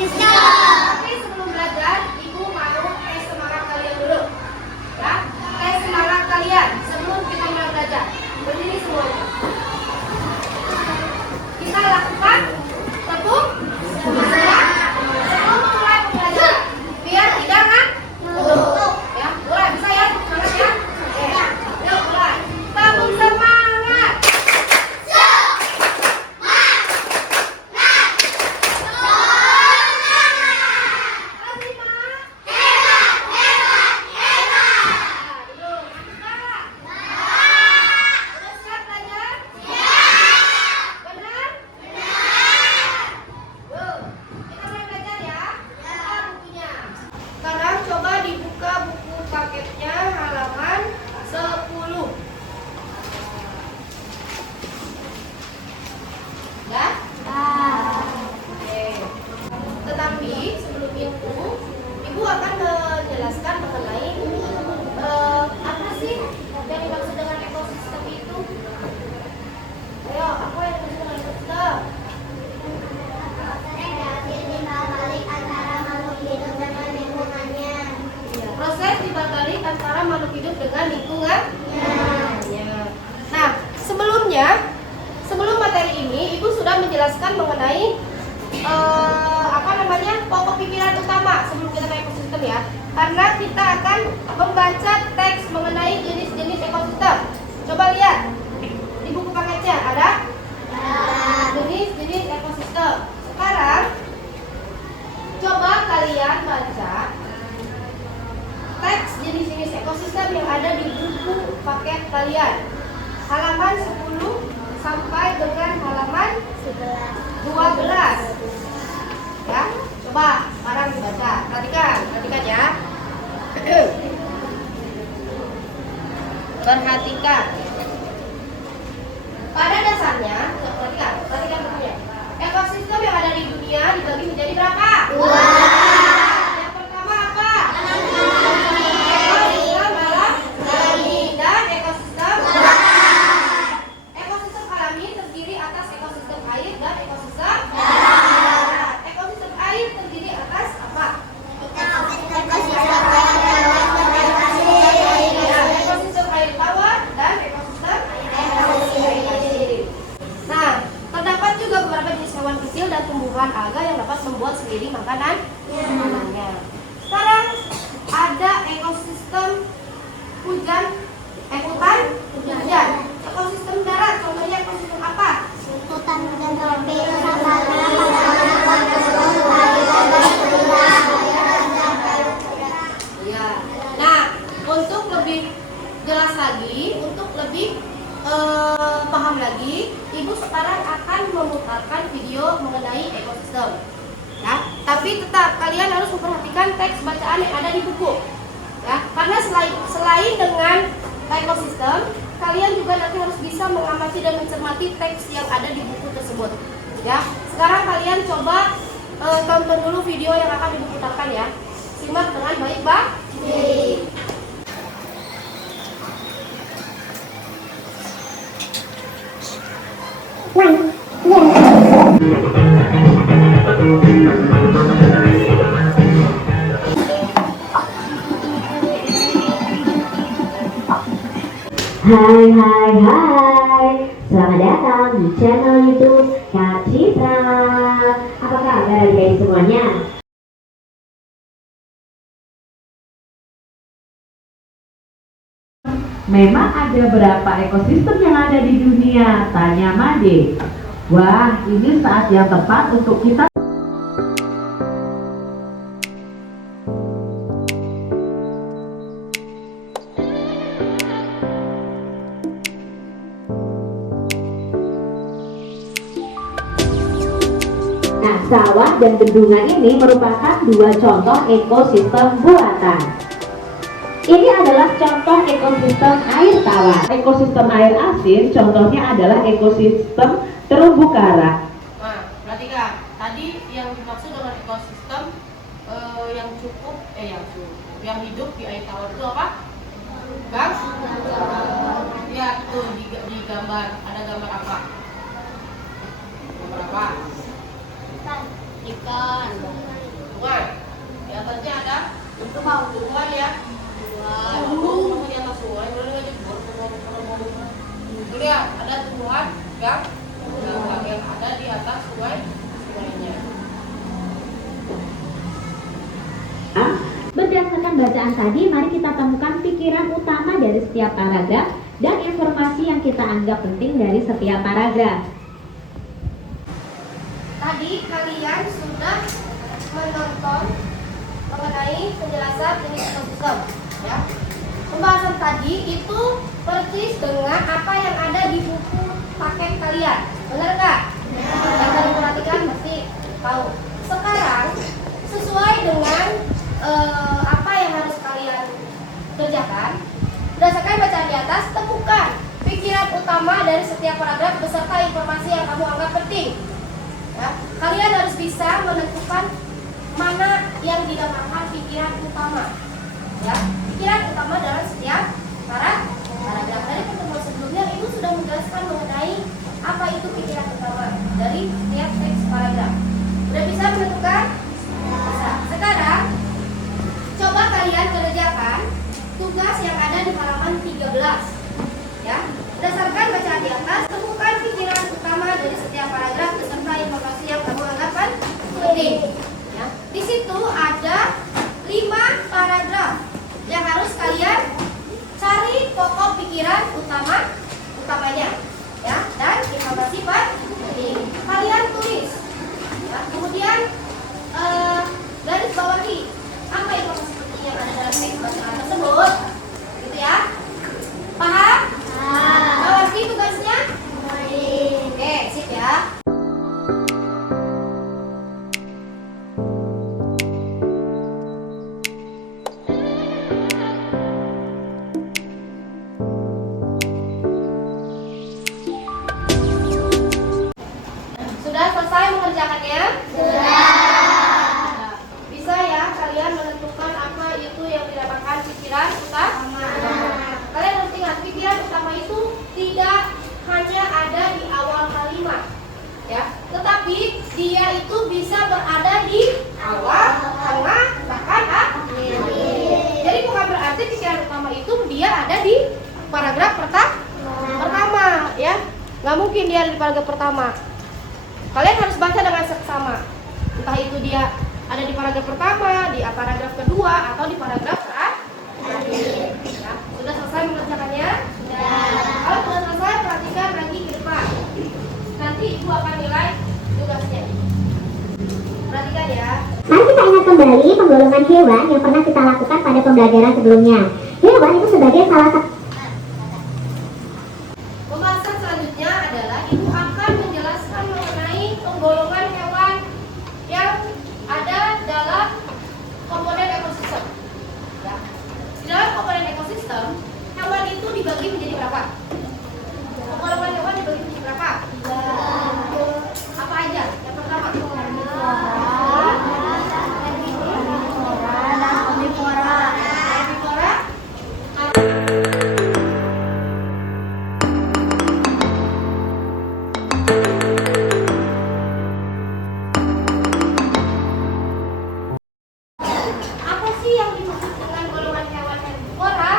Tapi sebelum belajar, Ibu mau tes semangat kalian dulu. Ya, tes semangat kalian sebelum kita mulai belajar. Berdiri semuanya. Kita lakukan satu semangat sebelum mulai belajar. Biar tidak ngantuk. Ya, mulai bisa ya semangat ya. Oke, yuk mulai. Bangun semangat. Sekarang coba dibuka buku paketnya halaman 10. Ya? Oke. Tetapi sebelum itu, Ibu akan menjelaskan mengenai apa sih yang dimaksud dengan ekosistem itu? Ayo, apa yang dimaksud dengan ekosistem? Proses dibalik antara makhluk hidup dengan lingkungan. Nah, sebelum materi ini, Ibu sudah menjelaskan mengenai pokok pikiran utama sebelum kita ke ekosistem ya. Karena kita akan membaca teks mengenai jenis-jenis ekosistem. Coba lihat di buku paketnya ada jenis-jenis ekosistem. Sekarang coba kalian baca teks jenis-jenis ekosistem yang ada di buku paket kalian. Halaman 10 sampai dengan halaman 12. Ya, coba sekarang dibaca. Perhatikan ya. Perhatikan. Pada dasarnya, perhatikan bukunya. Ekosistem yang ada di dunia dibagi menjadi berapa? 2. Yang pertama apa? Ekosistem alam alami dan ekosistem alami terdiri atas ekosistem air dan ekosistem darat. Ekosistem air terdiri atas apa? Ekosistem air tawar dan ekosistem air asin. Nah, terdapat juga beberapa jenis hewan kecil dan tumbuhan alga yang dapat membuat sendiri makanannya. Sekarang ada ekosistem hutan. Ekosistem darat, contohnya ekosistem apa? Ya. Nah, untuk lebih jelas lagi, untuk lebih paham lagi, Ibu sekarang akan memutarkan video mengenai ekosistem. Ya, tapi tetap kalian harus memperhatikan teks bacaan yang ada di buku. Ya, karena selain dengan ekosistem, kalian juga nanti harus bisa mengamati dan mencermati teks yang ada di buku tersebut. Ya, sekarang kalian coba tonton dulu video yang akan diputarkan ya. Simak dengan baik, Bang. Hai, selamat datang di channel YouTube Kak Citra. Apa kabar adik-adik semuanya? Memang ada berapa ekosistem yang ada di dunia? Tanya Made. Wah, ini saat yang tepat untuk kita Nah, sawah dan bendungan ini merupakan dua contoh ekosistem buatan. Ini adalah contoh ekosistem air tawar. ekosistem air asin, contohnya adalah ekosistem terumbu karang. Nah, perhatikan. Tadi yang dimaksud dengan ekosistem yang hidup di air tawar itu apa? Gang? Ya, itu di gambar. Ada gambar apa? Gambar apa? Ikan. Kemampuan ya. Wow, di atas sungai, lihat ada tumbuhan yang ada di atas sungainya. Berdasarkan bacaan tadi, mari kita temukan pikiran utama dari setiap paragraf dan informasi yang kita anggap penting dari setiap paragraf. Tadi kalian sudah menonton mengenai penjelasan jenis ekosistem, ya. Pembahasan tadi itu persis dengan apa yang ada di buku paket kalian, benar nggak? Yang kalian perhatikan pasti tahu. Sekarang sesuai dengan apa yang harus kalian kerjakan, berdasarkan bacaan di atas, temukan pikiran utama dari setiap paragraf beserta informasi yang kamu anggap penting. Ya, kalian harus bisa menentukan mana yang dinamakan pikiran utama. Ya, pikiran utama dalam setiap paragraf. Dari pertemuan sebelumnya Ibu sudah menjelaskan mengenai apa itu pikiran utama dari setiap teks paragraf. Sudah bisa menentukan? Bisa. Sekarang coba kalian kerjakan tugas yang ada di halaman 13. Ya, berdasarkan bacaan di atas, temukan pikiran utama dari setiap paragraf beserta informasi yang kamu anggap penting. Ya, di situ ada 5 paragraf yang harus kalian cari pokok pikiran utamanya, ya, dan informasi penting. Kalian tulis, ya, kemudian garis bawahi apa informasi penting yang ada dalam teks bacaan tersebut, gitu ya. Paham? Bawahi tugasnya? Oke, sip ya. Sudah selesai mengerjakannya? Sudah. Bisa ya kalian menentukan apa itu yang dinamakan pikiran utama. Kalian harus ingat, pikiran utama itu tidak hanya ada di awal kalimat, ya, tetapi dia itu bisa berada di awal, tengah, bahkan akhir. Jadi bukan berarti pikiran utama itu dia ada di paragraf pertama, ya. Nggak mungkin dia ada di paragraf pertama. Kalian harus baca dengan seksama. Entah itu dia ada di paragraf pertama, di paragraf kedua, atau di paragraf terakhir. Ya, sudah selesai mengerjakannya? Sudah. Kalau sudah selesai, perhatikan lagi ke depan. Nanti Ibu akan nilai tugasnya. Perhatikan ya. Mari kita ingat kembali penggolongan hewan yang pernah kita lakukan pada pembelajaran sebelumnya. Hewan itu sebagai salah satu Pembahasan selanjutnya adalah Ibu akan menjelaskan mengenai penggolongan hewan yang ada dalam komponen ekosistem. Ya. Di dalam komponen ekosistem, hewan itu dibagi menjadi berapa? Penggolongan hewan dibagi menjadi berapa? Apa aja? Yang pertama, herbivora. Apa sih yang dimaksud dengan golongan hewan herbivora?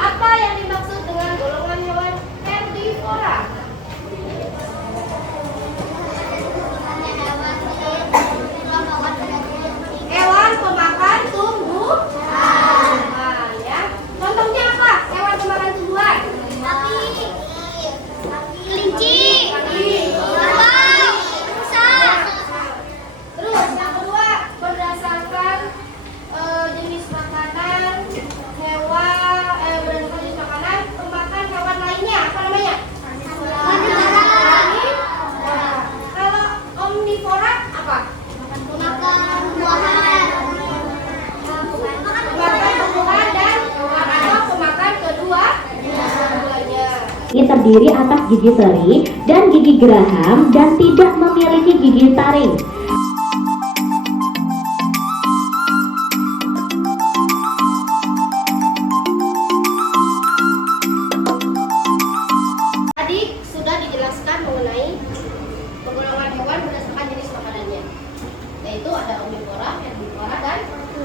Apa yang dimaksud dengan golongan hewan herbivora? Hewan pemakan tumbuhan, ya. Contohnya apa? Hewan pemakan tumbuhan. kelinci, Kerbau, Terus yang kedua, berdasarkan jenis makanan berdasarkan jenis makanan pemakan hewan lainnya, apa namanya? Karnivora. Kalau omnivora apa? makan buahan, Pemakan tumbuhan dan hewan atau pemakan keduanya. Ini terdiri atas gigi seri dan gigi geraham dan tidak memiliki gigi taring. Tadi sudah dijelaskan mengenai penggolongan hewan berdasarkan jenis makanannya. yaitu ada omnivora, herbivora, dan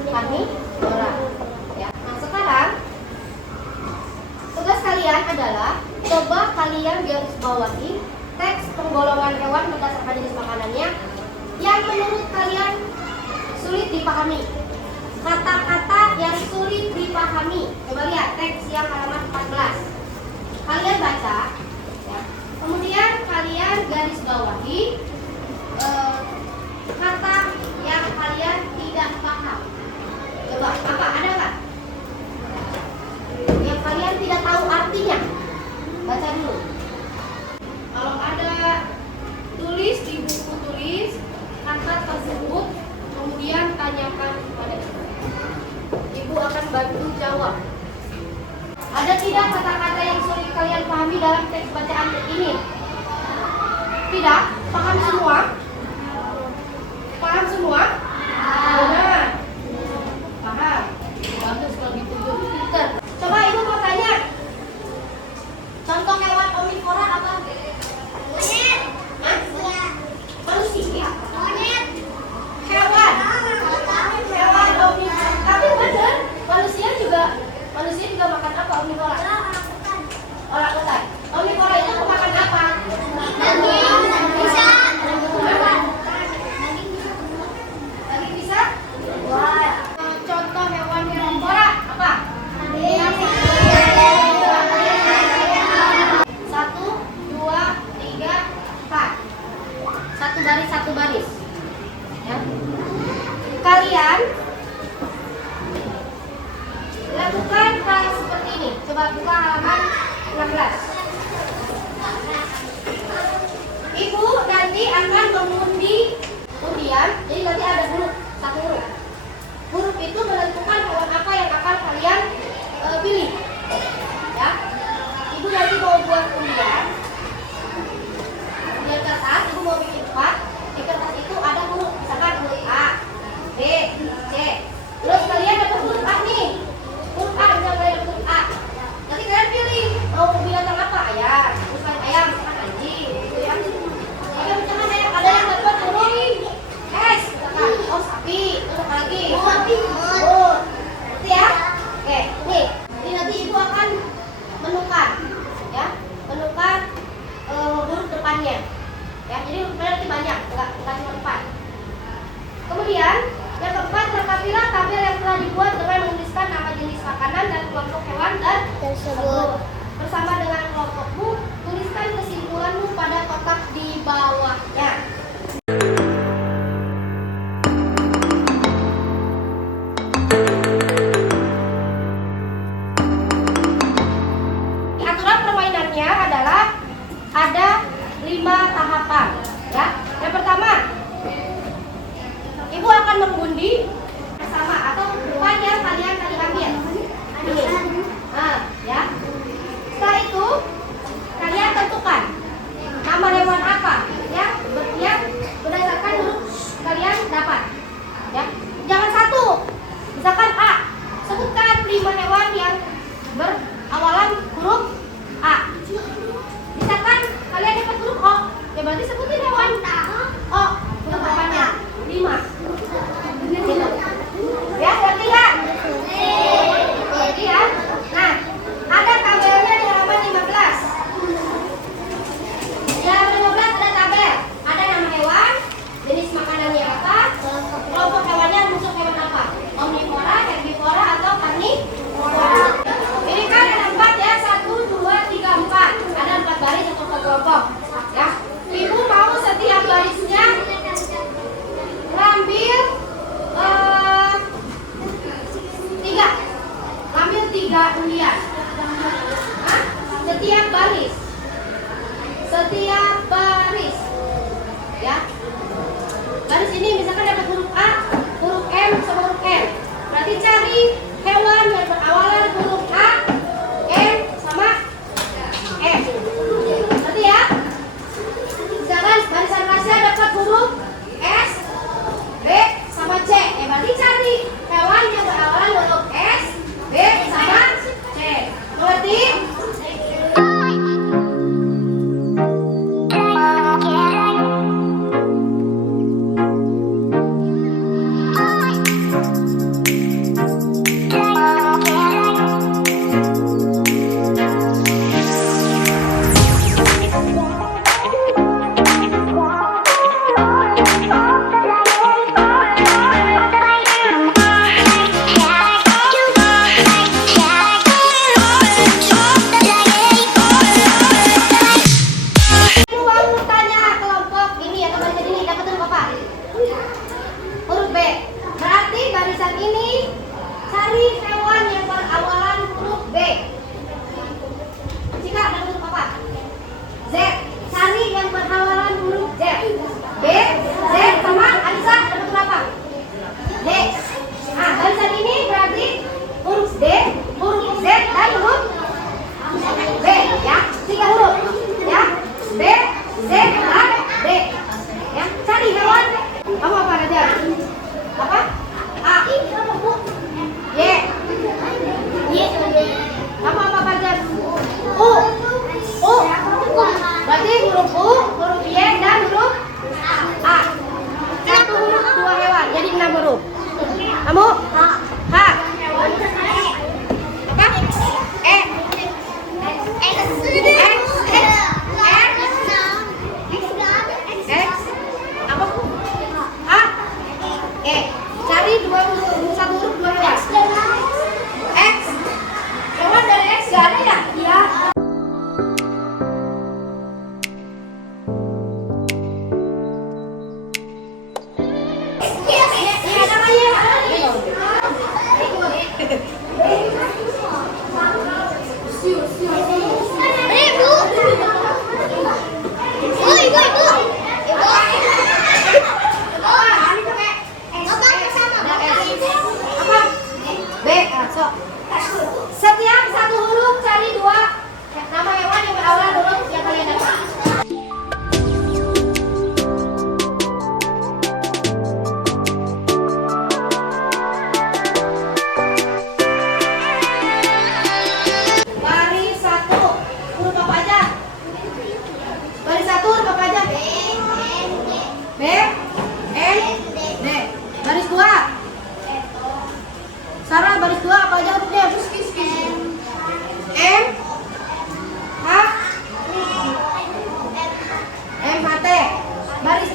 karnivora. Ya. Nah sekarang tugas kalian adalah coba kalian garis bawahi teks penggolongan hewan berdasarkan jenis makanannya yang menurut kalian sulit dipahami. Kata-kata yang sulit dipahami. Coba lihat teks yang halaman 14. Kalian baca, ya. Kemudian kalian garis bawahi kata yang kalian tidak paham. Coba apa? Ada nggak? Yang kalian tidak tahu artinya. Baca dulu. Kalau ada, tulis di buku tulis kata tersebut, kemudian tanyakan kepada ibu. Ibu akan bantu jawab. Ada tidak kata-kata yang sulit kalian pahami dalam teks bacaan ini? Tidak? Paham semua? Paham semua? Benar. Paham. Bagus kalau gitu. Pinter. Coba ibu mau tanya. Contoh hewan omnivora apa? Monyet. Hah? Manusia. Monyet. Hewan. Hewan omnivora. Tapi benar, manusia juga makan apa omnivora? Orang-utan. Omnivora itu makan apa? Daging. Bisa. Daging bisa? Wah. Contoh hewan herbivora apa? Satu, dua, tiga, empat. Satu baris. Ya. Kalian lakukan hal seperti ini. Coba buka halaman 16. Ibu nanti akan mengundi undian. Jadi nanti ada huruf, satu huruf. Huruf itu menentukan hewan apa yang akan kalian pilih. Ya. Ibu nanti mau buat undian. Undian kertas, ibu mau bikin 4. Di kertas itu ada huruf, misalkan huruf A, B, C. Terus kalian dapat huruf A nih. Huruf A, misalkan kalian dapat huruf A. Nanti kalian pilih mau binatang apa? Ayam, misalkan ayam, misalkan anjing, gitu ya. Jika misalkan ada yang dapat huruf S, misalkan oh sapi, terus apa lagi? Sapi. Oh, gitu ya. Oke, nih. Jadi nanti ibu akan menukar, ya, menukar huruf depannya. Ya, jadi hurufnya nanti banyak, enggak cuma 4. Kemudian yang keempat, lengkapilah tabel yang telah dibuat dengan menuliskan nama jenis makanan dan kelompok hewan dan tersebut. Bersama dengan kelompokmu, tuliskan kesimpulanmu pada kotak di bawahnya. Aturan permainannya adalah ada 5 tahapan. Ya, yang pertama, ibu akan mengundi bersama atau depan yang kalian tadi ambil. Ini. Nah, ya. Setelah itu kalian tentukan nama hewan apa yang berdasarkan huruf kalian dapat. Ya. Jangan satu. Misalkan A. Sebutkan 5 hewan yang berawalan huruf A. Misalkan kalian dapat huruf O, ya berarti sebutin hewan O. Huruf apanya? 5. Gitu.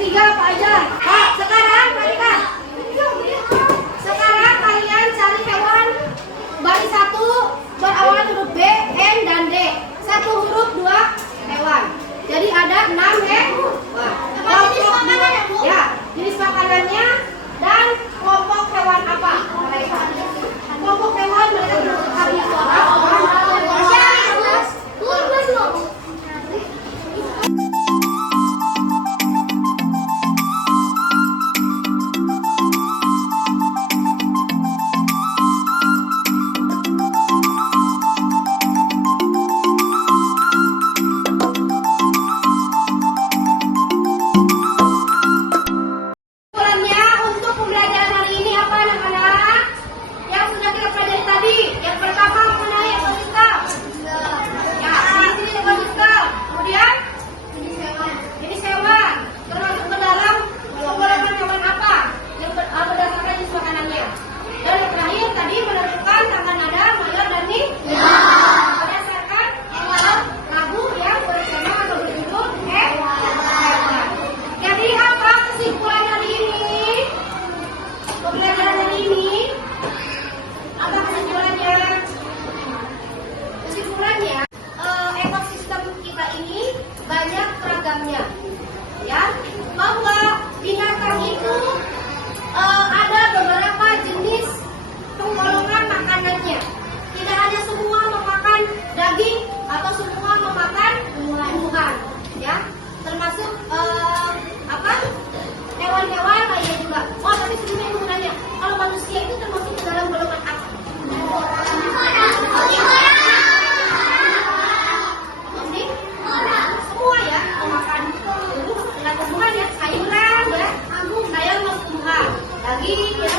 ketiga apa aja? Kak, sekarang kalian cari hewan baris 1 berawalan huruf B, N, dan D. 1 huruf 2 hewan. Jadi ada 6 hewan. Jenis makanan ya, Bu? Ya, jenis makanannya dan kelompok hewan apa mereka. Kelompok hewan mereka karnivora, untuk pembelajaran hari ini apa anak-anak? Yang sudah kita pelajari tadi. Yang pertama mengenai ekosistem. Ya, di sini ekosistem. Kemudian jenis hewan. Termasuk ke dalam penggolongan hewan apa? Yang berdasarkan jenis makanannya. Dan yang terakhir tadi menentukan tangga nada, mayor, dan nih. Berdasarkan lagu yang bersama atau berjudul hewan. Jadi apa kesimpulan hari ini? Pembelajaran hari ini apa kesimpulannya? Kesimpulannya ekosistem kita ini banyak ragamnya, ya. Bahwa binatang itu ada beberapa jenis penggolongan makanannya. Tidak hanya semua memakan daging atau semua memakan tumbuhan, ya. Termasuk hewan-hewan lainnya juga. Oh, tapi sebelumnya ibu nanya, kalau manusia itu termasuk ke dalam golongan apa? Semua ya, memakan dengan tumbuhan ya, sayuran ya, sayur masuk tumbuhan, daging ya,